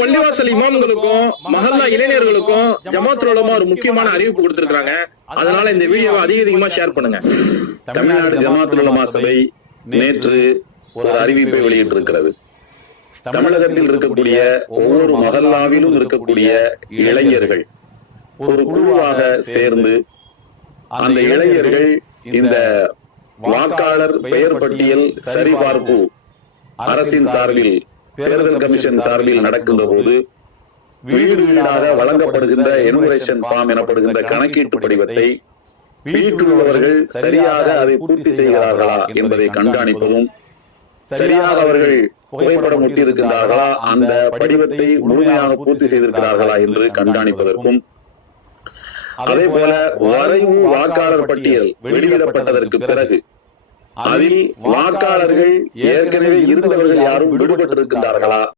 பள்ளிவாசல் இமாம்களுக்கும் மஹல்லா இளைஞர்களுக்கும் ஜமாத்துல் உலமா ஒரு முக்கியமான அறிவிப்பு கொடுத்திருக்காங்க. அதனால இந்த வீடியோவை அதிகமா ஷேர் பண்ணுங்க. தமிழ்நாடு ஜமாத்துல் உலமா சபை நேற்று ஒரு அறிவிப்பை வெளியிட்டிருக்கிறது. தமிழகத்தில் இருக்கக்கூடிய ஒவ்வொரு மஹல்லாவிலும் இருக்கக்கூடிய இளைஞர்கள் ஒரு குழுவாக சேர்ந்து அந்த இளைஞர்கள் இந்த வாக்காளர் பெயர் பட்டியல் சரிபார்ப்பு அரசின் சார்பில் தேர்தல் கமிஷன் சார்பில் நடக்கின்ற போது வீடு வீடாக வழங்கப்படுகின்ற எனுமரேஷன் ஃபார்ம் எனப்படுகின்ற கணக்கீட்டு படிவத்தை வீட்டுள்ளவர்கள் சரியாக அதை பூர்த்தி செய்கிறார்களா என்பதை கண்காணிப்பதும், சரியாக அவர்கள் புகைப்படம் ஒட்டியிருக்கிறார்களா, அந்த படிவத்தை முழுமையாக பூர்த்தி செய்திருக்கிறார்களா என்று கண்காணிப்பதற்கும், அதே போல வரைவு வாக்காளர் பட்டியல் வெளியிடப்பட்டதற்கு பிறகு அதில் வாக்காளர்கள் ஏற்கனவே இருந்தவர்கள் யாரும் விடுபட்டிருக்கின்றார்களா